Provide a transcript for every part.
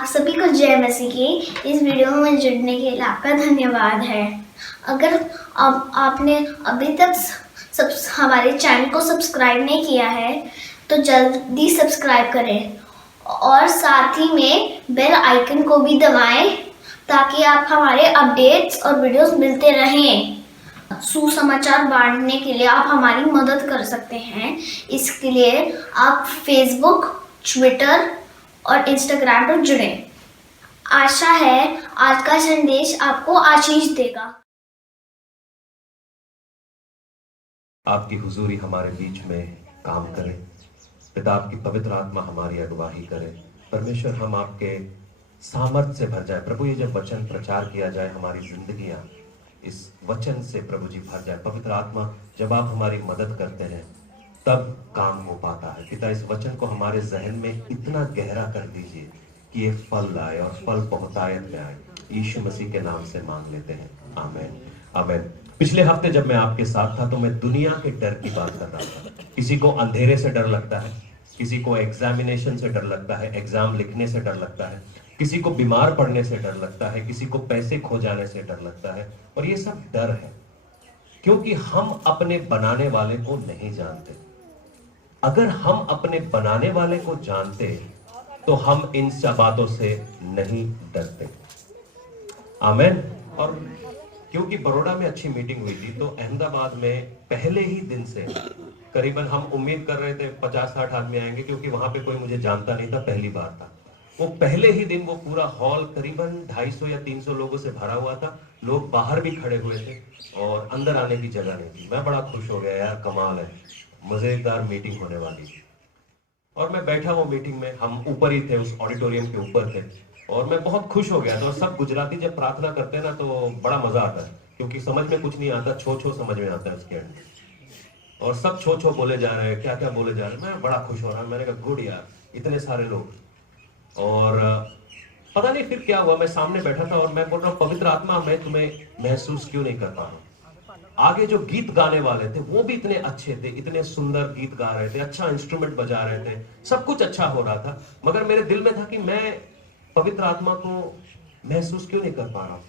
आप सभी को जय मसीह की। इस वीडियो में जुड़ने के लिए आपका धन्यवाद है। अगर आपने अभी तक हमारे चैनल को सब्सक्राइब नहीं किया है तो जल्दी सब्सक्राइब करें और साथ ही में बेल आइकन को भी दबाएं ताकि आप हमारे अपडेट्स और वीडियोस मिलते रहें। सुसमाचार बांटने के लिए आप हमारी मदद कर सकते हैं। इसके लिए आप फेसबुक, ट्विटर और इंस्टाग्राम पर जुड़ें। आशा है आज का संदेश आपको आशीष देगा। आपकी हुजूरी हमारे बीच में काम करे। पिता, आपकी पवित्र आत्मा हमारी अगुवाही करे। परमेश्वर, हम आपके सामर्थ से भर जाए। प्रभु, ये जब वचन प्रचार किया जाए, हमारी जिंदगियां इस वचन से प्रभु जी भर जाए। पवित्र आत्मा, जब आप हमारी मदद करते हैं तब काम हो पाता है। पिता, इस वचन को हमारे जहन में इतना गहरा कर दीजिए कि ये फल लाए और फल बहुतायत में आए। यीशु मसीह के नाम से मांग लेते हैं, आमीन आमीन। पिछले हफ्ते जब मैं आपके साथ था तो मैं दुनिया के डर की बात कर रहा था। किसी को अंधेरे से डर लगता है, किसी को एग्जामिनेशन से डर लगता है, एग्जाम लिखने से डर लगता है, किसी को बीमार पड़ने से डर लगता है, किसी को पैसे खो जाने से डर लगता है। और ये सब डर है क्योंकि हम अपने बनाने वाले को नहीं जानते। अगर हम अपने बनाने वाले को जानते तो हम इन सब बातों से नहीं डरते। आमीन। और क्योंकि बड़ौदा में अच्छी मीटिंग हुई थी तो अहमदाबाद में पहले ही दिन से करीबन हम उम्मीद कर रहे थे 50-60 आदमी आएंगे, क्योंकि वहां पे कोई मुझे जानता नहीं था, पहली बार था। वो पहले ही दिन वो पूरा हॉल करीबन 250 या 300 लोगों से भरा हुआ था। लोग बाहर भी खड़े हुए थे और अंदर आने की जगह नहीं थी। मैं बड़ा खुश हो गया, यार कमाल है, मजेदार मीटिंग होने वाली थी। और मैं बैठा वो मीटिंग में, हम ऊपर ही थे, उस ऑडिटोरियम के ऊपर थे, और मैं बहुत खुश हो गया था। और सब गुजराती जब प्रार्थना करते हैं ना तो बड़ा मजा आता है, क्योंकि समझ में कुछ नहीं आता, छो छो समझ में आता है उसके अंदर। और सब छो छो बोले जा रहे हैं, क्या क्या बोले जा रहे हैं। मैं बड़ा खुश हो रहा, मैंने कहा गुड यार, इतने सारे लोग। और पता नहीं फिर क्या हुआ, मैं सामने बैठा था और मैं बोल रहा हूँ, पवित्र आत्मा, मैं तुम्हें महसूस क्यों नहीं कर पा रहा हूँ। आगे जो गीत गाने वाले थे वो भी इतने अच्छे थे, इतने सुंदर गीत गा रहे थे, अच्छा इंस्ट्रूमेंट बजा रहे थे, सब कुछ अच्छा हो रहा था। मगर मेरे दिल में था कि मैं पवित्र आत्मा को महसूस क्यों नहीं कर पा रहा हूं।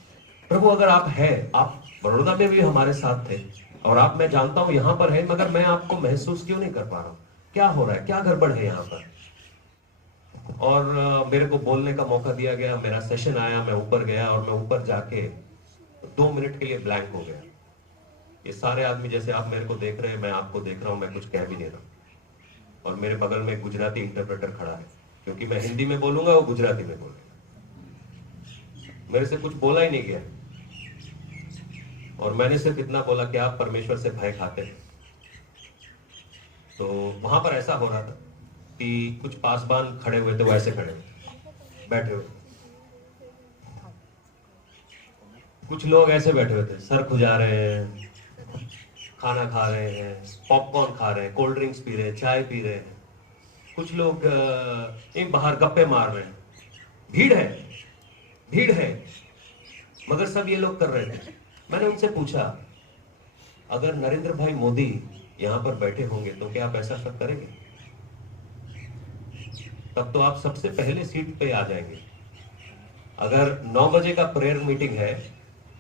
प्रभु, अगर आप है, आप बड़ौदा में भी हमारे साथ थे और आप, मैं जानता हूं यहां पर है, मगर मैं आपको महसूस क्यों नहीं कर पा रहा हूं। क्या हो रहा है, क्या गड़बड़ है यहाँ पर। और मेरे को बोलने का मौका दिया गया, मेरा सेशन आया, मैं ऊपर गया और मैं ऊपर जाके 2 मिनट के लिए ब्लैंक हो गया। ये सारे आदमी, जैसे आप मेरे को देख रहे हैं, मैं आपको देख रहा हूं, मैं कुछ कह भी नहीं रहा। और मेरे बगल में एक गुजराती इंटरप्रेटर खड़ा है, क्योंकि मैं हिंदी में बोलूंगा, वो गुजराती में बोलेगा। मेरे से कुछ बोला ही नहीं गया और मैंने सिर्फ इतना बोला कि आप परमेश्वर से भय खाते हैं। तो वहां पर ऐसा हो रहा था कि कुछ पासबान खड़े हुए थे, वो ऐसे खड़े बैठे हुए, कुछ लोग ऐसे बैठे हुए थे, सर खुजा रहे हैं, खाना खा रहे हैं, पॉपकॉर्न खा रहे हैं, कोल्ड ड्रिंक्स पी रहे हैं, चाय पी रहे हैं। कुछ लोग बाहर गप्पे मार रहे हैं। भीड़ है, भीड़ है, मगर सब ये लोग कर रहे थे। मैंने उनसे पूछा, अगर नरेंद्र भाई मोदी यहां पर बैठे होंगे तो क्या आप ऐसा सब करेंगे? तब तो आप सबसे पहले सीट पे आ जाएंगे। अगर 9 बजे का प्रेयर मीटिंग है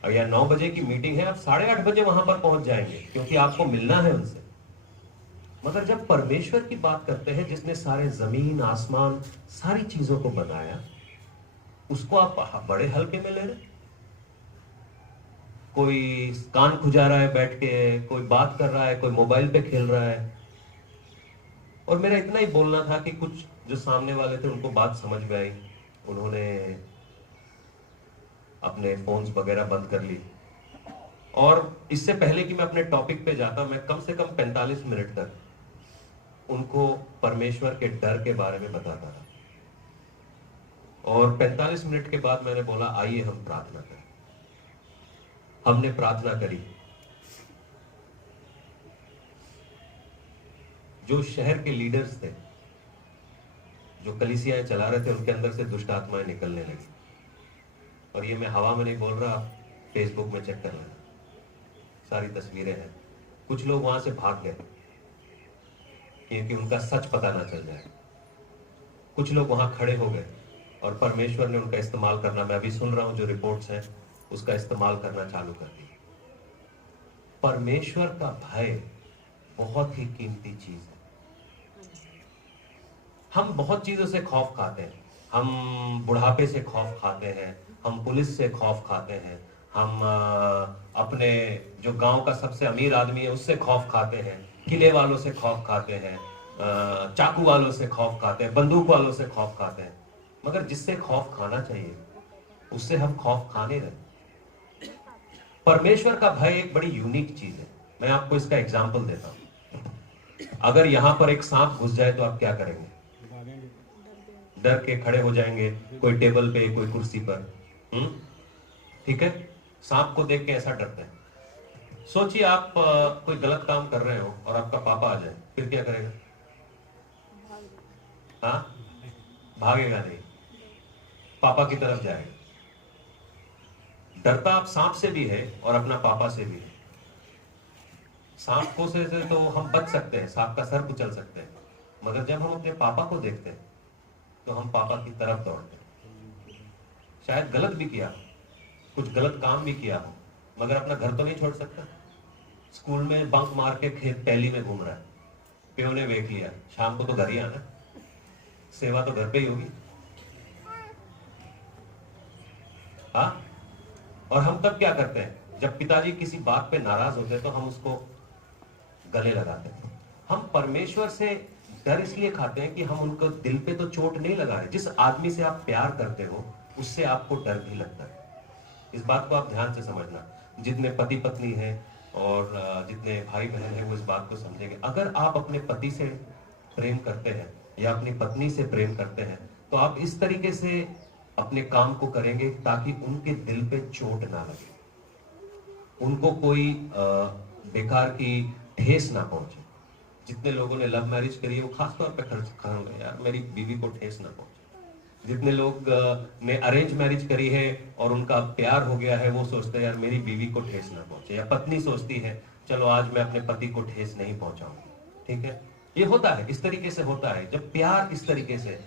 या 9 बजे की मीटिंग है, आप 8:30 बजे वहां पर पहुंच जाएंगे, क्योंकि आपको मिलना है उनसे। मगर जब परमेश्वर की बात करते हैं, जिसने सारे जमीन आसमान सारी चीजों को बनाया, उसको आप बड़े हल्के में ले रहे। कोई कान खुजा रहा है बैठ के, कोई बात कर रहा है, कोई मोबाइल पे खेल रहा है। और मेरा इतना ही बोलना था कि कुछ जो सामने वाले थे उनको बात समझ में आई, उन्होंने अपने फोन्स वगैरह बंद कर ली। और इससे पहले कि मैं अपने टॉपिक पे जाता, मैं कम से कम 45 मिनट तक उनको परमेश्वर के डर के बारे में बताता रहा। और 45 मिनट के बाद मैंने बोला, आइए हम प्रार्थना करें। हमने प्रार्थना करी। जो शहर के लीडर्स थे, जो कलीसियाएं चला रहे थे, उनके अंदर से दुष्ट आत्माएं निकलने लगी। और ये मैं हवा में नहीं बोल रहा, आप फेसबुक में चेक कर लेना, सारी तस्वीरें हैं। कुछ लोग वहां से भाग गए क्योंकि उनका सच पता ना चल जाए। कुछ लोग वहां खड़े हो गए और परमेश्वर ने उनका इस्तेमाल करना, मैं अभी सुन रहा हूं जो रिपोर्ट्स हैं, उसका इस्तेमाल करना चालू कर दिया। परमेश्वर का भय बहुत ही कीमती चीज है। हम बहुत चीजों से खौफ खाते हैं। हम बुढ़ापे से खौफ खाते हैं, हम पुलिस से खौफ खाते हैं, हम अपने जो गांव का सबसे अमीर आदमी है उससे खौफ खाते हैं, किले वालों से खौफ खाते हैं, चाकू वालों से खौफ खाते हैं, बंदूक वालों से खौफ खाते हैं। मगर जिससे खौफ खाना चाहिए उससे हम खौफ खा नहीं रहे। परमेश्वर का भय एक बड़ी यूनिक चीज है। मैं आपको इसका एग्जाम्पल देता हूं। अगर यहां पर एक सांप घुस जाए तो आप क्या करेंगे? डर के खड़े हो जाएंगे, कोई टेबल पे, कोई कुर्सी पर। ठीक है, सांप को देख के ऐसा डरते हैं। सोचिए आप कोई गलत काम कर रहे हो और आपका पापा आ जाए, फिर क्या करेगा? हाँ, भागेगा नहीं, पापा की तरफ जाएगा। डरता आप सांप से भी है और अपना पापा से भी है। सांप को से तो हम बच सकते हैं, सांप का सर कुचल सकते हैं, मगर जब हम अपने पापा को देखते हैं तो हम पापा की तरफ दौड़ते हैं। शायद गलत भी किया, कुछ गलत काम भी किया हो, मगर अपना घर तो नहीं छोड़ सकता। स्कूल में बंक मार के खेत पैली में घूम रहा है, प्यो ने देख लिया, शाम को तो घर ही आना, सेवा तो घर पे ही होगी। हाँ, और हम तब क्या करते हैं? जब पिताजी किसी बात पे नाराज होते हैं तो हम उसको गले लगाते हैं। हम परमेश्वर से डर इसलिए खाते हैं कि हम उनको दिल पे तो चोट नहीं लगा रहे। जिस आदमी से आप प्यार करते हो उससे आपको डर भी लगता है। इस बात को आप ध्यान से समझना। जितने पति पत्नी हैं और जितने भाई बहन हैं वो इस बात को समझेंगे। अगर आप अपने पति से प्रेम करते हैं या अपनी पत्नी से प्रेम करते हैं तो आप इस तरीके से अपने काम को करेंगे ताकि उनके दिल पे चोट ना लगे, उनको कोई बेकार की ठेस ना पहुंचे। जितने लोगों ने लव मैरिज करी है वो खास तौर पे खर्च करेंगे, यार मेरी बीवी को ठेस ना पहुंचे। जितने लोग ने अरेंज मैरिज करी है और उनका प्यार हो गया है वो सोचते हैं यार मेरी बीवी को ठेस ना पहुंचे, या पत्नी सोचती है चलो आज मैं अपने पति को ठेस नहीं पहुंचाऊंगी। ठीक है, ये होता है, इस तरीके से होता है। जब प्यार इस तरीके से,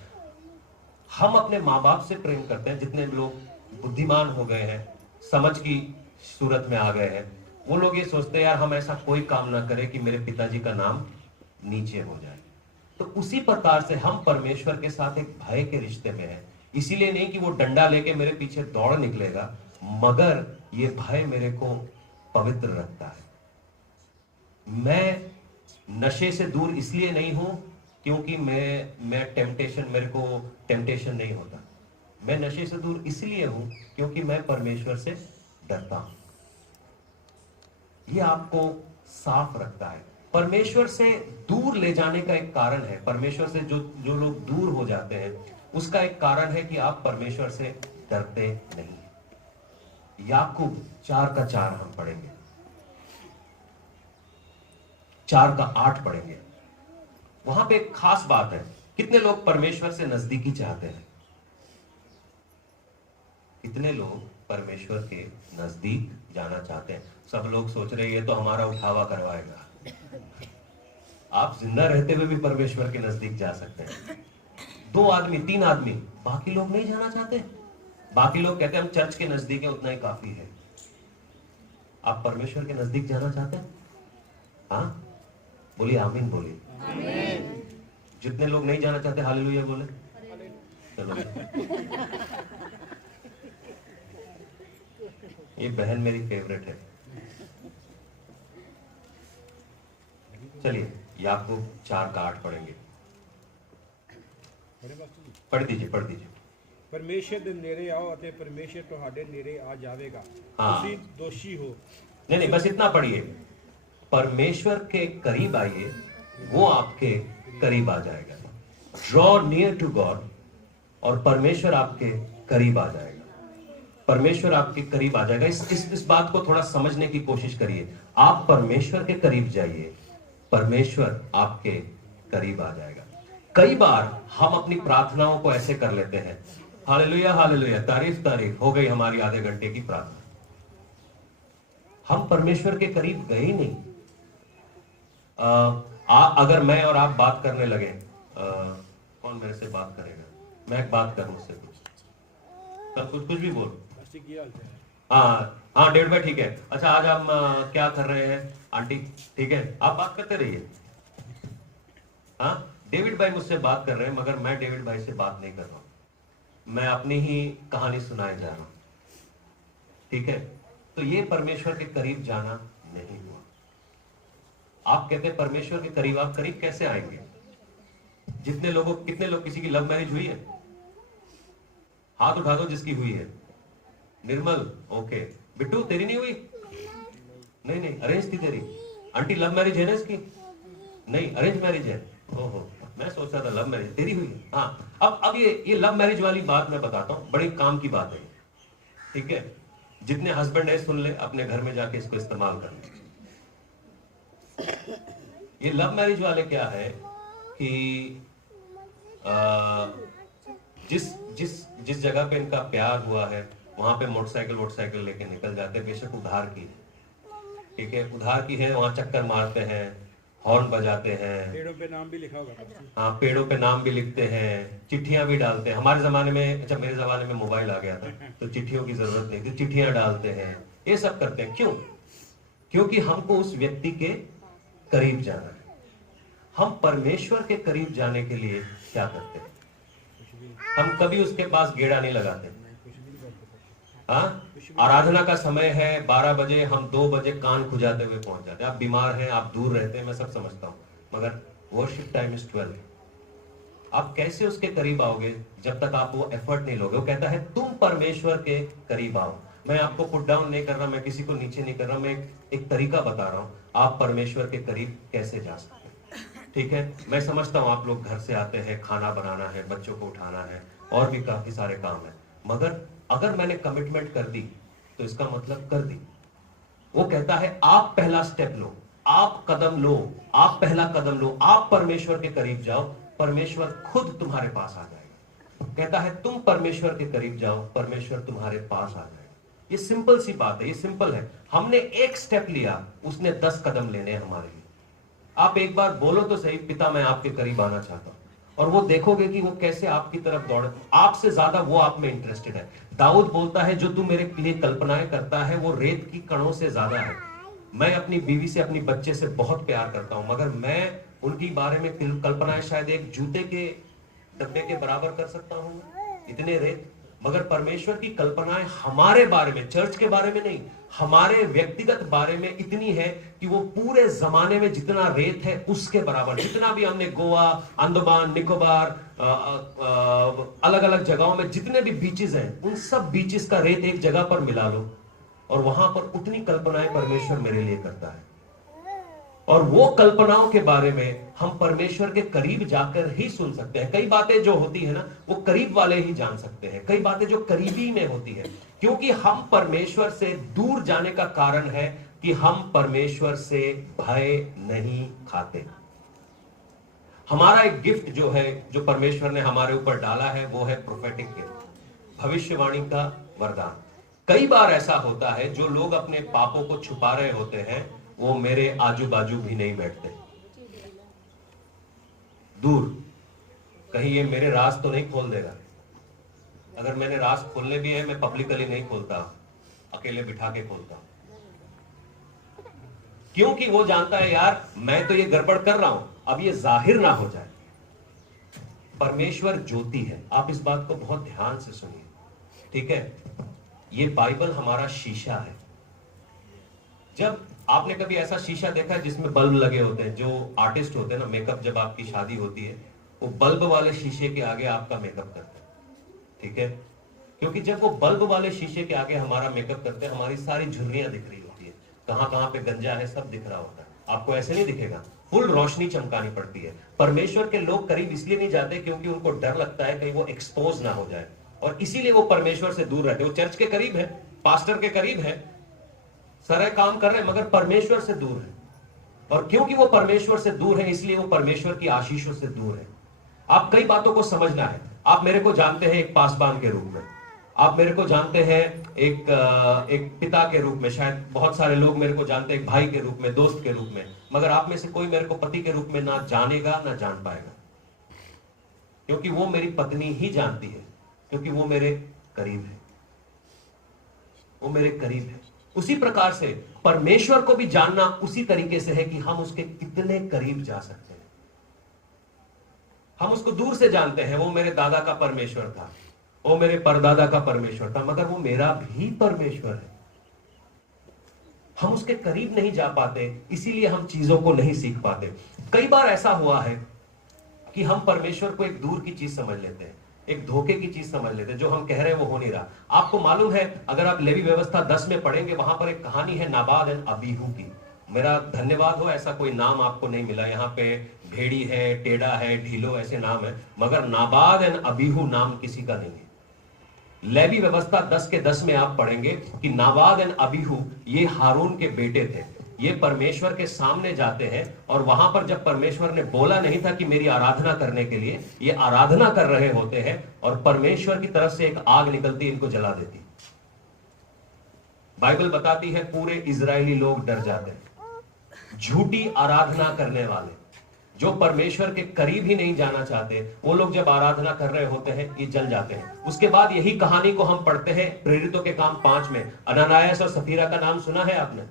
हम अपने माँ बाप से प्रेम करते हैं, जितने लोग बुद्धिमान हो गए हैं, समझ की सूरत में आ गए हैं, वो लोग ये सोचते हैं यार हम ऐसा कोई काम ना करें कि मेरे पिताजी का नाम नीचे हो जाए। तो उसी प्रकार से हम परमेश्वर के साथ एक भय के रिश्ते में हैं। इसीलिए नहीं कि वो डंडा लेके मेरे पीछे दौड़ निकलेगा, मगर ये भय मेरे को पवित्र रखता है। मैं नशे से दूर इसलिए नहीं हूं क्योंकि मैं टेम्पटेशन, मेरे को टेम्पटेशन नहीं होता। मैं नशे से दूर इसलिए हूं क्योंकि मैं परमेश्वर से डरता हूं। ये आपको साफ रखता है। परमेश्वर से दूर ले जाने का एक कारण है, परमेश्वर से जो लोग दूर हो जाते हैं उसका एक कारण है कि आप परमेश्वर से डरते नहीं। याकूब 4:4 हम पढ़ेंगे, 4:8 पढ़ेंगे। वहां पे एक खास बात है। कितने लोग परमेश्वर से नजदीकी चाहते हैं? कितने लोग परमेश्वर के नजदीक जाना चाहते हैं? सब लोग सोच रहे हैं ये तो हमारा उठावा करवाएगा। आप जिंदा रहते हुए भी परमेश्वर के नजदीक जा सकते हैं। 2 आदमी 3 आदमी, बाकी लोग नहीं जाना चाहते। बाकी लोग कहते हैं हम चर्च के नजदीक है, उतना ही काफी है। आप परमेश्वर के नजदीक जाना चाहते हैं? हाँ बोलिए, आमीन बोलिए। आमीन। जितने लोग नहीं जाना चाहते हालेलुया बोले। चलो, ये बहन मेरी फेवरेट है। चलिए याकूब 4:8 पढ़ेंगे। पढ़ दीजिए, पढ़ दीजिए। परमेश्वर ਦੇ ਨੇੜੇ आओ ਅਤੇ परमेश्वर ਤੁਹਾਡੇ ਨੇੜੇ आ जाएगा। हाँ। ਤੁਸੀਂ दोषी हो। नहीं, बस इतना पढ़िए। परमेश्वर के करीब आइए, वो आपके करीब आ जाएगा। ड्रॉ नियर टू गॉड और परमेश्वर आपके करीब आ जाएगा। परमेश्वर आपके करीब आ जाएगा। इस बात को थोड़ा समझने की कोशिश करिए। आप परमेश्वर के करीब जाइए, परमेश्वर आपके करीब आ जाएगा। कई बार हम अपनी प्रार्थनाओं को ऐसे कर लेते हैं, हालेलुया हालेलुया, तारीफ तारीफ, हो गई हमारी आधे घंटे की प्रार्थना। हम परमेश्वर के करीब गए ही नहीं। अगर मैं और आप बात करने लगे, कौन मेरे से बात करेगा? मैं एक बात करूं उससे कुछ। सब कुछ भी बोल। ਅਸੀਂ ਕੀ ਹਾਲ ਚਾਲ ਹੈ? हाँ हाँ, डेविड भाई ठीक है। अच्छा, आज हम क्या कर रहे हैं? आंटी ठीक है, आप बात करते रहिए। हाँ, डेविड भाई मुझसे बात कर रहे हैं, मगर मैं डेविड भाई से बात नहीं कर रहा हूं, मैं अपनी ही कहानी सुनाए जा रहा हूं। ठीक है, तो ये परमेश्वर के करीब जाना नहीं हुआ। आप कहते हैं परमेश्वर के करीब, आप करीब कैसे आएंगे? कितने लोग किसी की लव मैरिज हुई है? हाथ उठा दो जिसकी हुई है। निर्मल, ओके। बिट्टू, तेरी नहीं हुई? नहीं, अरेंज थी तेरी। आंटी, लव मैरिज है ना इसकी? नहीं, अरेंज मैरिज है। ओहो, मैं सोच रहा था लव मैरिज तेरी हुई है। हाँ, अब ये लव मैरिज वाली बात मैं बताता हूं, बड़ी काम की बात है। ठीक है, जितने हस्बैंड है सुन ले, अपने घर में जाके इसको इस्तेमाल कर ले। ये लव मैरिज वाले क्या है कि जिस जगह पे इनका प्यार हुआ है वहां पे मोटरसाइकिल लेके निकल जाते हैं, बेशक उधार की है। ठीक है, उधार की है, वहां चक्कर मारते हैं, हॉर्न बजाते हैं, पेड़ों पे नाम भी लिखा होगा। हाँ, पेड़ों पे नाम भी लिखते हैं, चिट्ठियां भी डालते हैं। हमारे जमाने में, अच्छा मेरे जमाने में मोबाइल आ गया था तो चिट्ठियों की जरूरत नहीं थी, चिट्ठियां डालते हैं, ये सब करते हैं। क्यों? क्योंकि हमको उस व्यक्ति के करीब जाना है। हम परमेश्वर के करीब जाने के लिए क्या करते हैं? हम कभी उसके पास गेड़ा नहीं लगाते। हाँ, आराधना का समय है 12 बजे, हम 2 बजे कान खुजाते हुए पहुंच जाते हैं। आप बीमार हैं, आप दूर रहते हैं, मैं सब समझता हूं, मगर वर्शिप टाइम इज 12। आप कैसे उसके करीब आओगे जब तक आप वो एफर्ट नहीं लोगे? वो कहता है तुम परमेश्वर के करीब आओ। मैं आपको पुट डाउन नहीं कर रहा, मैं किसी को नीचे नहीं कर रहा, मैं एक तरीका बता रहा हूं आप परमेश्वर के करीब कैसे जा सकते हैं। ठीक है, मैं समझता हूं आप लोग घर से आते हैं, खाना बनाना है, बच्चों को उठाना है, और भी काफी सारे काम है, मगर अगर मैंने कमिटमेंट कर दी तो इसका मतलब कर दी। वो कहता है आप पहला स्टेप लो, आप कदम लो, आप पहला कदम लो, आप परमेश्वर के करीब जाओ, परमेश्वर खुद तुम्हारे पास आ जाएगा। कहता है तुम परमेश्वर के करीब जाओ, परमेश्वर तुम्हारे पास आ जाएगा। ये सिंपल सी बात है, ये सिंपल है। हमने एक स्टेप लिया, उसने 10 कदम लेने हैं हमारे लिए। आप एक बार बोलो तो सही, पिता मैं आपके करीब आना चाहता हूं, और वो देखोगे कि वो कैसे आपकी तरफ दौड़े। आपसे ज्यादा वो आप में इंटरेस्टेड है। दाऊद बोलता है जो तू मेरे लिए कल्पनाएं करता है वो रेत की कणों से ज्यादा है। मैं अपनी बीवी से, अपनी बच्चे से बहुत प्यार करता हूं, मगर मैं उनकी बारे में कल्पनाएं शायद एक जूते के डब्बे के बराबर कर सकता हूं, इतने रेत। मगर परमेश्वर की कल्पनाएं हमारे बारे में, चर्च के बारे में नहीं, हमारे व्यक्तिगत बारे में इतनी है कि वो पूरे जमाने में जितना रेत है उसके बराबर। जितना भी हमने गोवा, अंडमान निकोबार, अलग अलग जगहों में जितने भी बीचेस हैं, उन सब बीचेस का रेत एक जगह पर मिला लो, और वहां पर उतनी कल्पनाएं परमेश्वर मेरे लिए करता है। और वो कल्पनाओं के बारे में हम परमेश्वर के करीब जाकर ही सुन सकते हैं। कई बातें जो होती है ना, वो करीब वाले ही जान सकते हैं। कई बातें जो करीबी में होती है, क्योंकि हम परमेश्वर से दूर जाने का कारण है कि हम परमेश्वर से भय नहीं खाते। हमारा एक गिफ्ट जो है, जो परमेश्वर ने हमारे ऊपर डाला है, वो है प्रोफेटिक गिफ्ट, भविष्यवाणी का वरदान। कई बार ऐसा होता है जो लोग अपने पापों को छुपा रहे होते हैं, वो मेरे आजू बाजू भी नहीं बैठते, दूर। कहीं ये मेरे राज तो नहीं खोल देगा। अगर मैंने राज खोलने भी है, मैं पब्लिकली नहीं खोलता, अकेले बिठा के खोलता, क्योंकि वो जानता है यार मैं तो ये गड़बड़ कर रहा हूं, अब ये जाहिर ना हो जाए। परमेश्वर ज्योति है, आप इस बात को बहुत ध्यान से सुनिए। ठीक है, ये बाइबल हमारा शीशा है। जब आपने कभी ऐसा शीशा देखा है जिसमें बल्ब लगे होते हैं? जो आर्टिस्ट होते हैं ना, मेकअप, जब आपकी शादी होती है, वो बल्ब वाले शीशे के आगे आपका मेकअप करते हैं। ठीक है, क्योंकि जब वो बल्ब वाले शीशे के आगे हमारा मेकअप करते हैं, हमारी सारी झुर्रियां दिख रही होती है, कहां कहां पे गंजा है सब दिख रहा होता है। आपको ऐसे नहीं दिखेगा, फुल रोशनी चमकानी पड़ती है। परमेश्वर के लोग करीब इसलिए नहीं जाते क्योंकि उनको डर लगता है कहीं वो एक्सपोज ना हो जाए, और इसीलिए वो परमेश्वर से दूर रहते। वो चर्च के करीब है, पास्टर के करीब है, सारे काम कर रहे हैं, मगर परमेश्वर से दूर है। और क्योंकि वो परमेश्वर से दूर है, इसलिए वो परमेश्वर की आशीषों से दूर है। आप कई बातों को समझना है। आप मेरे को जानते हैं एक पासबान के रूप में, आप मेरे को जानते हैं एक पिता के रूप में, शायद बहुत सारे लोग मेरे को जानते हैं एक भाई के रूप में, दोस्त के रूप में, मगर आप में से कोई मेरे को पति के रूप में ना जानेगा ना जान पाएगा, क्योंकि वो मेरी पत्नी ही जानती है, क्योंकि वो मेरे करीब है। वो मेरे करीब है। उसी प्रकार से परमेश्वर को भी जानना उसी तरीके से है कि हम उसके कितने करीब जा सकते हैं। हम उसको दूर से जानते हैं, वो मेरे दादा का परमेश्वर था, वो मेरे परदादा का परमेश्वर था, मगर वो मेरा भी परमेश्वर है। हम उसके करीब नहीं जा पाते, इसीलिए हम चीजों को नहीं सीख पाते। कई बार ऐसा हुआ है कि हम परमेश्वर को एक दूर की चीज समझ लेते हैं, एक धोखे की चीज समझ लेते हैं, जो हम कह रहे हैं वो हो नहीं रहा। आपको मालूम है, अगर आप लेवी व्यवस्था 10 में पढ़ेंगे, वहां पर एक कहानी है नाबाद एंड अबीहू की। मेरा धन्यवाद हो, ऐसा कोई नाम आपको नहीं मिला। यहाँ पे भेड़ी है, टेढ़ा है, ढीलो, ऐसे नाम है, मगर नाबाद एंड अबीहू नाम किसी का नहीं है। लेवी व्यवस्था 10 के 10 में आप पढ़ेंगे कि नाबाद एंड अबीहू ये हारून के बेटे थे। ये परमेश्वर के सामने जाते हैं, और वहां पर जब परमेश्वर ने बोला नहीं था कि मेरी आराधना करने के लिए, ये आराधना कर रहे होते हैं, और परमेश्वर की तरफ से एक आग निकलती, इनको जला देती। बाइबल बताती है पूरे इजरायली लोग डर जाते हैं। झूठी आराधना करने वाले, जो परमेश्वर के करीब ही नहीं जाना चाहते, वो लोग जब आराधना कर रहे होते हैं, ये जल जाते हैं। उसके बाद यही कहानी को हम पढ़ते हैं प्रेरितों के काम 5 में। अनानायास और सफीरा का नाम सुना है आपने?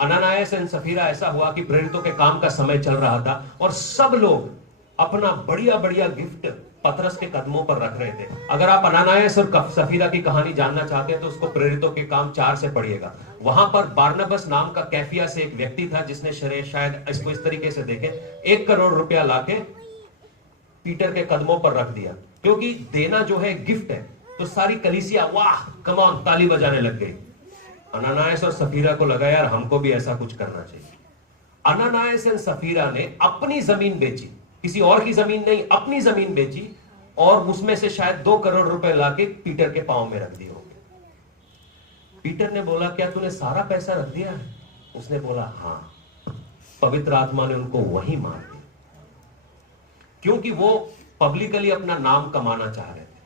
अनानायास और सफीरा, ऐसा हुआ कि प्रेरितों के काम का समय चल रहा था, और सब लोग अपना बढ़िया बढ़िया गिफ्ट पतरस के कदमों पर रख रहे थे। अगर आप अनानायास और सफीरा की कहानी जानना चाहते हैं तो उसको प्रेरितों के काम 4 से पढ़िएगा। वहां पर बारनबस नाम का कैफिया से एक व्यक्ति था, जिसने शायद इसको इस तरीके से देखे, 1 करोड़ रुपया लाके पीटर के कदमों पर रख दिया, क्योंकि देना जो है गिफ्ट है। तो सारी कलीसिया वाह कम ऑन ताली बजाने लग गई। अनानायास और सफीरा को लगा यार हमको भी ऐसा कुछ करना चाहिए। अनानायास और सफीरा ने अपनी जमीन बेची, किसी और की जमीन नहीं, अपनी जमीन बेची, और उसमें से शायद 2 करोड़ रुपए लाके पीटर के पांव में रख दिए होंगे। पीटर ने बोला क्या तूने सारा पैसा रख दिया है? उसने बोला हां। पवित्र आत्मा ने उनको वही मार दिया, क्योंकि वो पब्लिकली अपना नाम कमाना चाह रहे थे।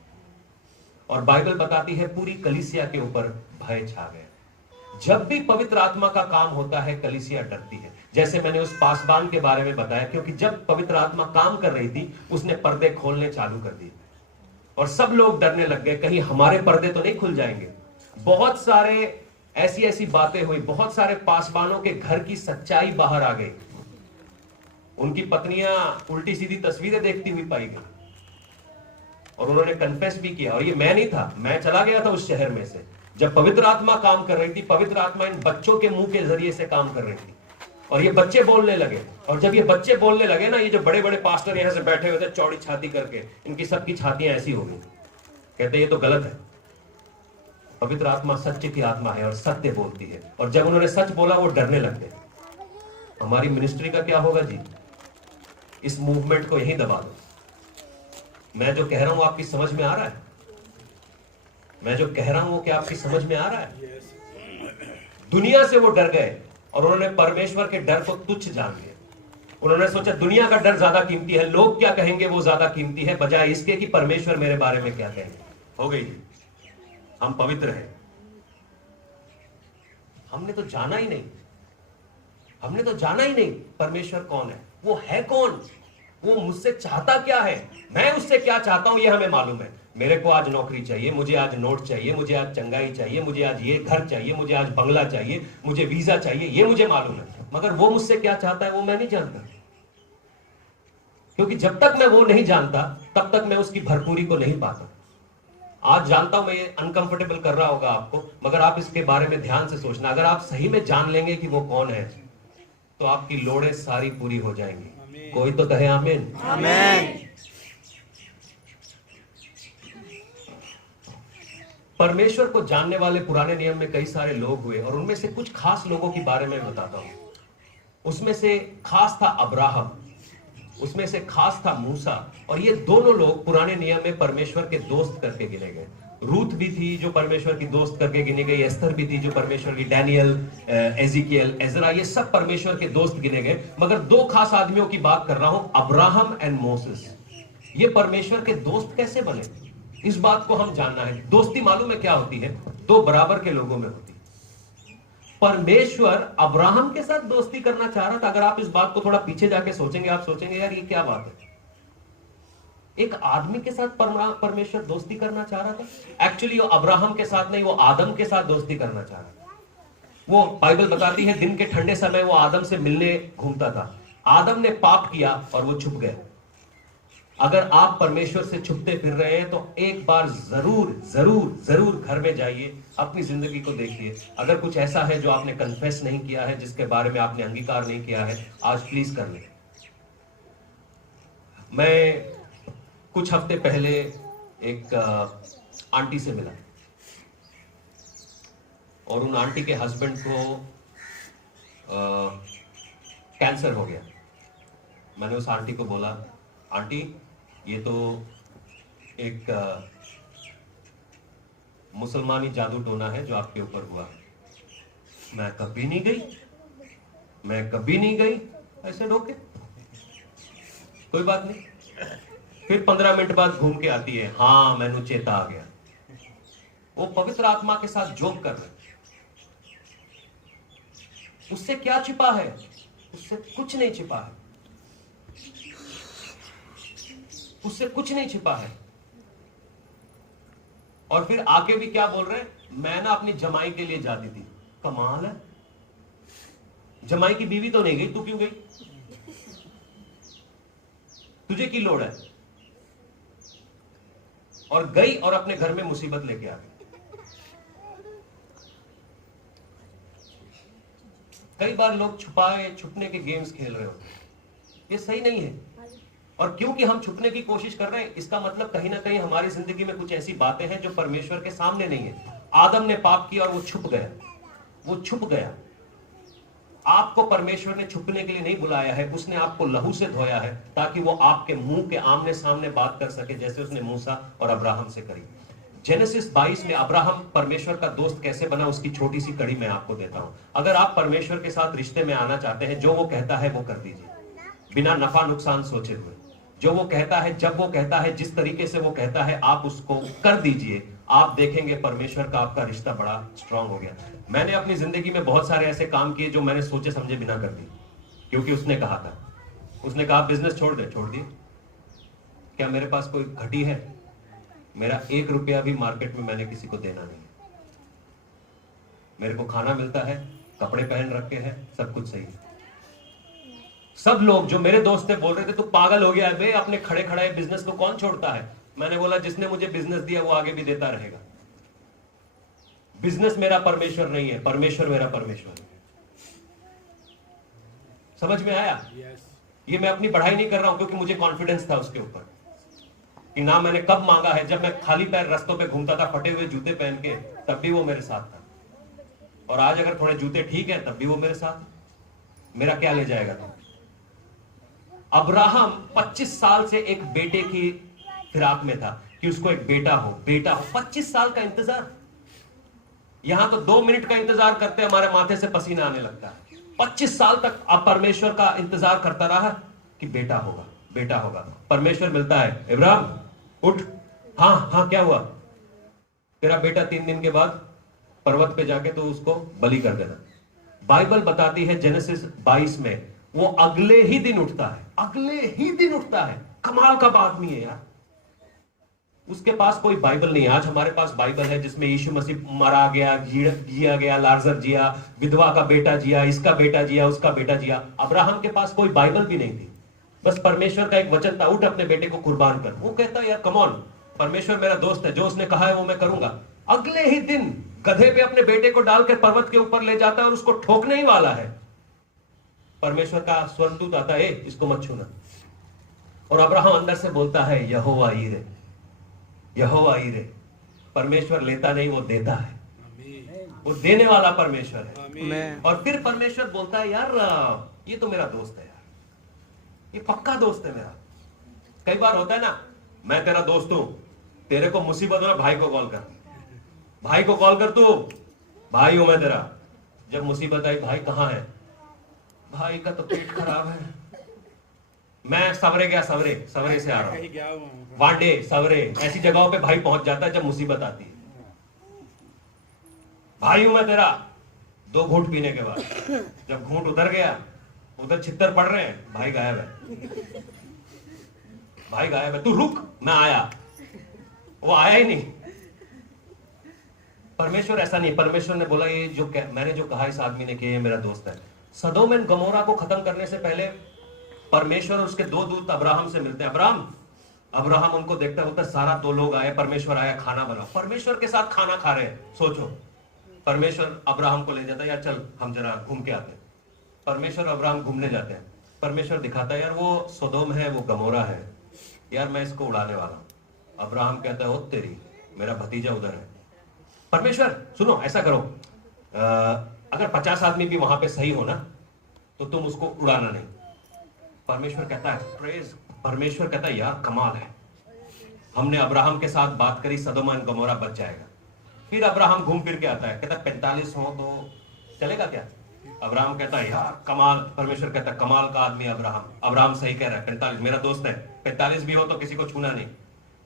और बाइबल बताती है पूरी कलीसिया के ऊपर भय छा गया। जब भी पवित्र आत्मा का काम होता है, कलीसिया डरती है। जैसे मैंने उस पासबान के बारे में बताया, क्योंकि जब पवित्र आत्मा काम कर रही थी, उसने पर्दे खोलने चालू कर दिए, और सब लोग डरने लग गए, कहीं हमारे पर्दे तो नहीं खुल जाएंगे। बहुत सारे ऐसी ऐसी बातें हुई, बहुत सारे पासबानों के घर की सच्चाई बाहर आ गई। उनकी पत्नियां उल्टी सीधी तस्वीरें देखती हुई पाई गई, और उन्होंने कन्फेस भी किया। और ये मैं नहीं था, मैं चला गया था उस शहर में से जब पवित्र आत्मा काम कर रही थी। पवित्र आत्मा इन बच्चों के मुंह के जरिए से काम कर रही थी, और ये बच्चे बोलने लगे। और जब ये बच्चे बोलने लगे ना, ये जो बड़े बड़े पास्टर यहां से बैठे हुए थे चौड़ी छाती करके, इनकी सबकी छातियां ऐसी हो गई। कहते ये तो गलत है। पवित्र आत्मा सत्य की आत्मा है और सत्य बोलती है। और जब उन्होंने सच बोला, वो डरने लग गए। हमारी मिनिस्ट्री का क्या होगा जी? इस मूवमेंट को यहीं दबा दो। मैं जो कह रहा हूं आपकी समझ में आ रहा है? मैं जो कह रहा हूं वो क्या आपकी समझ में आ रहा है? दुनिया से वो डर गए, और उन्होंने परमेश्वर के डर को तुच्छ जान लिया। उन्होंने सोचा दुनिया का डर ज्यादा कीमती है, लोग क्या कहेंगे वो ज्यादा कीमती है, बजाय इसके कि परमेश्वर मेरे बारे में क्या कहेंगे। हो गई, हम पवित्र हैं। हमने तो जाना ही नहीं, हमने तो जाना ही नहीं परमेश्वर कौन है, वो है कौन, वो मुझसे चाहता क्या है, मैं उससे क्या चाहता हूं ये हमें मालूम है। मेरे को आज नौकरी चाहिए, मुझे आज नोट चाहिए, मुझे आज चंगाई चाहिए, मुझे आज ये घर चाहिए, मुझे आज बंगला चाहिए, मुझे वीजा चाहिए, ये मुझे मालूम है। मगर वो मुझसे क्या चाहता है वो मैं नहीं जानता, क्योंकि जब तक मैं वो नहीं जानता तब तक मैं उसकी भरपूरी को नहीं पाता। आज जानता हूं मैं, ये अनकंफर्टेबल कर रहा होगा आपको, मगर आप इसके बारे में ध्यान से सोचना। अगर आप सही में जान लेंगे कि वो कौन है, तो आपकी लोड़ें सारी पूरी हो जाएंगी। कोई तो कहे आमीन। आमीन। परमेश्वर को जानने वाले पुराने नियम में कई सारे लोग हुए, और उनमें से कुछ खास लोगों के बारे में बताता हूं। उसमें से खास था अब्राहम, उसमें से खास था मूसा, और ये दोनों लोग पुराने नियम में परमेश्वर के दोस्त करके गिने गए। रूथ भी थी जो परमेश्वर की दोस्त करके गिनी गई, एस्थर भी थी जो परमेश्वर की, डैनियल, एजिकियल, एजरा, ये सब परमेश्वर के दोस्त गिने गए। मगर 2 खास आदमियों की बात कर रहा हूं, अब्राहम एंड मोसेस। ये परमेश्वर के दोस्त कैसे बने, इस बात को हम जानना है। दोस्ती मालूम है क्या होती है? 2 बराबर के लोगों में होती है। परमेश्वर अब्राहम के साथ दोस्ती करना चाह रहा था। अगर आप इस बात को थोड़ा पीछे जाके सोचेंगे, आप सोचेंगे यार ये क्या बात है। एक आदमी के साथ परमेश्वर दोस्ती करना चाह रहा था। एक्चुअली वो अब्राहम के साथ नहीं, वो आदम के साथ दोस्ती करना चाह रहा था। वो बाइबल बताती है दिन के ठंडे समय वो आदम से मिलने घूमता था। आदम ने पाप किया और वो छुप गए। अगर आप परमेश्वर से छुपते फिर रहे हैं तो एक बार जरूर जरूर जरूर घर में जाइए, अपनी जिंदगी को देखिए। अगर कुछ ऐसा है जो आपने कन्फेस नहीं किया है, जिसके बारे में आपने अंगीकार नहीं किया है, आज प्लीज कर लें। मैं कुछ हफ्ते पहले एक आंटी से मिला और उन आंटी के हस्बैंड को कैंसर हो गया। मैंने उस आंटी को बोला, आंटी ये तो एक मुसलमानी जादू टोना है जो आपके ऊपर हुआ है। मैं कभी नहीं गई ऐसे रोके, कोई बात नहीं। फिर 15 मिनट बाद घूम के आती है, हाँ मैंने चेता आ गया। वो पवित्र आत्मा के साथ जोक कर रहे। उससे क्या छिपा है? उससे कुछ नहीं छिपा है, उससे कुछ नहीं छिपा है। और फिर आगे भी क्या बोल रहे हैं, मैं ना अपनी जमाई के लिए जाती थी। कमाल है, जमाई की बीवी तो नहीं गई, तू क्यों गई? तुझे की लोड़ है? और गई और अपने घर में मुसीबत लेके आ गई। कई बार लोग छुपने के गेम्स खेल रहे होते हैं, ये सही नहीं है। और क्योंकि हम छुपने की कोशिश कर रहे हैं, इसका मतलब कहीं ना कहीं हमारी जिंदगी में कुछ ऐसी बातें हैं जो परमेश्वर के सामने नहीं है। आदम ने पाप किया और वो छुप गया। आपको परमेश्वर ने छुपने के लिए नहीं बुलाया है, उसने आपको लहू से धोया है ताकि वो आपके मुंह के आमने सामने बात कर सके, जैसे उसने मूसा और अब्राहम से करी। जेनेसिस 22 में अब्राहम परमेश्वर का दोस्त कैसे बना, उसकी छोटी सी कड़ी मैं आपको देता हूं। अगर आप परमेश्वर के साथ रिश्ते में आना चाहते हैं, जो वो कहता है वो कर दीजिए, बिना नफा नुकसान सोचे हुए। जो वो कहता है, जब वो कहता है, जिस तरीके से वो कहता है, आप उसको कर दीजिए। आप देखेंगे परमेश्वर का आपका रिश्ता बड़ा स्ट्रांग हो गया। मैंने अपनी जिंदगी में बहुत सारे ऐसे काम किए जो मैंने सोचे समझे बिना कर दिए, क्योंकि उसने कहा था। उसने कहा बिजनेस छोड़ दे, छोड़ दिए। क्या मेरे पास कोई घटी है? मेरा 1 रुपया भी मार्केट में मैंने किसी को देना नहीं। मेरे को खाना मिलता है, कपड़े पहन रखे हैं, सब कुछ सही है। सब लोग जो मेरे दोस्त थे बोल रहे थे तू पागल हो गया है बे, अपने खड़े खड़े बिजनेस को कौन छोड़ता है? मैंने बोला जिसने मुझे बिजनेस दिया वो आगे भी देता रहेगा। बिजनेस मेरा परमेश्वर नहीं है, परमेश्वर मेरा परमेश्वर है। समझ में आया? ये मैं अपनी बढ़ाई नहीं कर रहा हूं, क्योंकि मुझे कॉन्फिडेंस था उसके ऊपर कि ना मैंने कब मांगा है। जब मैं खाली पैर रास्तों पे घूमता था, फटे हुए जूते पहन के, तब भी वो मेरे साथ था। और आज अगर थोड़े जूते ठीक है, तब भी वो मेरे साथ। मेरा क्या ले जाएगा तुम? अब्राहम 25 साल से एक बेटे की फिराक में था कि उसको एक बेटा हो। 25 साल का इंतजार। यहां तो 2 मिनट का इंतजार करते हमारे माथे से पसीना आने लगता है। 25 साल तक अब परमेश्वर का इंतजार करता रहा कि बेटा होगा, बेटा होगा। परमेश्वर मिलता है, इब्राहिम उठ। हाँ क्या हुआ? तेरा बेटा 3 दिन के बाद पर्वत पे जाके तो उसको बलि कर देना। बाइबल बताती है जेनेसिस 22 में वो अगले ही दिन उठता है। कमाल का आदमी है यार। उसके पास कोई बाइबल नहीं है। आज हमारे पास बाइबल है जिसमें यीशु मसीह मरा गया, जिया गया, लाजर जिया, विधवा का बेटा जिया, इसका बेटा जिया, उसका बेटा जिया। अब्राहम के पास कोई बाइबल भी नहीं थी, बस परमेश्वर का एक वचन था, उठ अपने बेटे को कुर्बान कर। वो कहता है यार कम ऑन, परमेश्वर मेरा दोस्त है, जो उसने कहा है वो मैं करूंगा। अगले ही दिन गधे पे अपने बेटे को डालकर पर्वत के ऊपर ले जाता है और उसको ठोकने ही वाला है। परमेश्वर का स्वर्गदूत आता है, इसको मत छूना। और अब्राहम अंदर से बोलता है यहोवा ईरे, यहोवा ईरे। परमेश्वर लेता नहीं, वो देता है, वो देने वाला परमेश्वर है। और फिर परमेश्वर बोलता है यार ये तो मेरा दोस्त है यार, ये पक्का दोस्त है मेरा। कई बार होता है ना, मैं तेरा दोस्त हूं, तेरे को मुसीबत हो ना भाई को कॉल कर, भाई को कॉल कर, तू भाई हूं मैं तेरा। जब मुसीबत आई, भाई कहां है? भाई का तो पेट खराब है, मैं सवरे गया, सवरे से आ रहा हूं, वांडे सवरे, ऐसी जगहों पे भाई पहुंच जाता है जब मुसीबत आती है। भाई हूं मैं तेरा। 2 घूंट पीने के बाद जब घूंट उतर गया, उधर छित्तर पड़ रहे हैं, भाई गायब है। भाई गायब है, तू रुक मैं आया। वो आया ही नहीं। परमेश्वर ऐसा नहीं, परमेश्वर ने बोला ये जो मैंने जो कहा इस आदमी ने कि ये मेरा दोस्त है। सदोम एंड गमोरा को खत्म करने से पहले परमेश्वर और उसके दो दूत अब्राहम से मिलते हैं। अब्राहम उनको देखता है, उधर सारा दो लोग आए, परमेश्वर आया, खाना बना, परमेश्वर के साथ खाना खा रहे हैं। सोचो, परमेश्वर अब्राहम को ले जाता है, यार चल हम जरा घूम के आते हैं। परमेश्वर अब्राहम घूमने जाते हैं। परमेश्वर दिखाता है, यार वो सदोम है, वो गमोरा है, यार मैं इसको उड़ाने वाला हूं। अब्राहम कहता है, ओ तेरी, मेरा भतीजा उधर है। परमेश्वर सुनो, ऐसा करो, अगर 50 आदमी भी वहां पे सही हो ना तो तुम उसको उड़ाना नहीं। परमेश्वर कहता है, प्रेज, परमेश्वर कहता है, यार कमाल है, हमने अब्राहम के साथ बात करी, सदोम एंड गमोरा बच जाएगा। फिर अब्राहम घूम फिर के आता है, कहता है 45 हो तो चलेगा क्या? अब्राहम कहता है, यार कमाल। परमेश्वर कहता है, कमाल का आदमी अब्राहम सही कह रहा है, 45 मेरा दोस्त है, 45 भी हो तो किसी को छूना नहीं।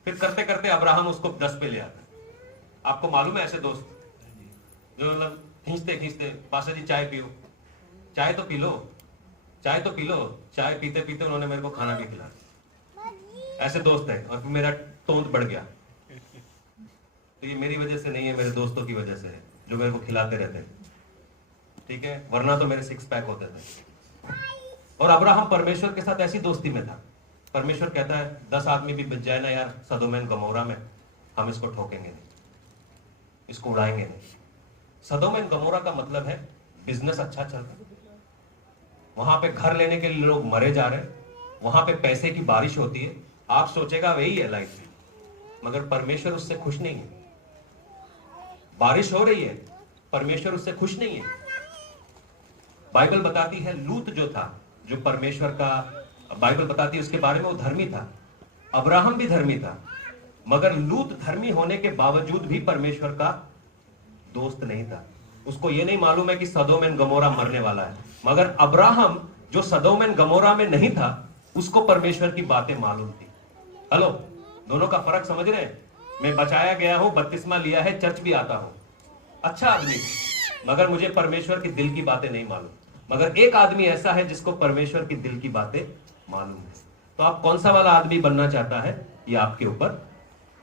फिर करते करते अब्राहम उसको 10 पे ले आता है। आपको मालूम है ऐसे दोस्त जो मतलब खींचते खींचते, पासा जी चाय पियो, चाय तो पी लो, चाय तो पी लो। चाय पीते पीते उन्होंने मेरे को खाना भी खिलाया। ऐसे दोस्त है, और फिर मेरा तोंद बढ़ गया। तो ये मेरी वजह से नहीं है, मेरे दोस्तों की वजह से है जो मेरे को खिलाते रहते हैं, ठीक है, वरना तो मेरे 6 पैक होते थे। और अब्राहम परमेश्वर के साथ ऐसी दोस्ती में था। परमेश्वर कहता है, 10 आदमी भी बच जाए ना यार सदोम एंड गमोरा में, हम इसको ठोकेंगे नहीं, इसको उड़ाएंगे नहीं। सदोम एंड गमोरा का मतलब है बिजनेस अच्छा चल रहा है, वहां पे घर लेने के लिए लोग मरे जा रहे हैं, वहां पे पैसे की बारिश होती है। आप सोचेगा वही है लाइफ में, मगर परमेश्वर उससे खुश नहीं है। बारिश हो रही है, परमेश्वर उससे खुश नहीं है। बाइबल बताती है लूत जो था, जो परमेश्वर का, बाइबल बताती है उसके बारे में, वो धर्मी था। अब्राहम भी धर्मी था, मगर लूत धर्मी होने के बावजूद भी परमेश्वर का दोस्त नहीं था। उसको ये नहीं मालूम है कि सदोम एंड गमोरा मरने वाला है। मगर अब्राहम जो सदोम एंड गमोरा में नहीं था, उसको परमेश्वर की बातें मालूम थी। हेलो, दोनों का फर्क समझ रहे हैं? मैं बचाया गया हूं, बपतिस्मा लिया है, चर्च भी आता हूं, अच्छा आदमी, मगर मुझे परमेश्वर की दिल की बातें नहीं मालूम। मगर एक आदमी ऐसा है जिसको परमेश्वर की दिल की बातें मालूम है। तो आप कौन सा वाला आदमी बनना चाहता है, ये आपके ऊपर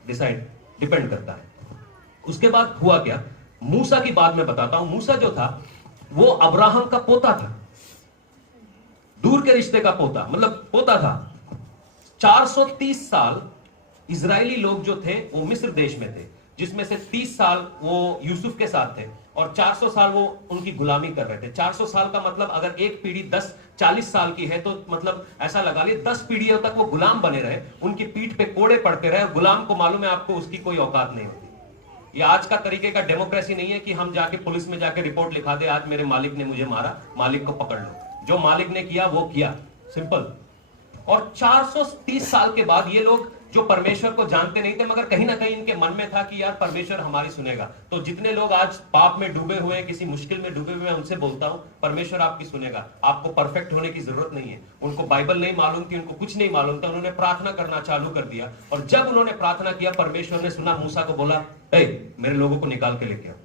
डिपेंड करता है। उसके बाद हुआ क्या, मूसा की बात मैं बताता हूं। मूसा जो था वो अब्राहम का पोता था, दूर के रिश्ते का पोता, मतलब पोता था। 430 साल इजरायली लोग जो थे वो मिस्र देश में थे, जिसमें से 30 साल वो यूसुफ के साथ थे और 400 साल वो उनकी गुलामी कर रहे थे। 400 साल का मतलब अगर एक पीढ़ी 40 साल की है तो मतलब ऐसा लगा लिए 10 पीढ़ियों तक वो गुलाम बने रहे, उनकी पीठ पे कोड़े पड़ते रहे। गुलाम को मालूम है आपको उसकी कोई औकात नहीं होती। ये आज का तरीके का डेमोक्रेसी नहीं है कि हम जाके पुलिस में जाके रिपोर्ट लिखा दे, आज मेरे मालिक ने मुझे मारा, मालिक को पकड़ लो, जो मालिक ने किया वो किया, सिंपल। और 430 साल के बाद ये लोग जो परमेश्वर को जानते नहीं थे, मगर कहीं ना कहीं इनके मन में था कि यार परमेश्वर हमारी सुनेगा। तो जितने लोग आज पाप में डूबे हुए हैं, किसी मुश्किल में डूबे हुए हैं, उनसे बोलता हूं परमेश्वर आपकी सुनेगा। आपको परफेक्ट होने की जरूरत नहीं है। उनको बाइबल नहीं मालूम थी, उनको कुछ नहीं मालूम था, उन्होंने प्रार्थना करना चालू कर दिया। और जब उन्होंने प्रार्थना किया, परमेश्वर ने सुना, मूसा को बोला, ए मेरे लोगों को निकाल के लेके आओ।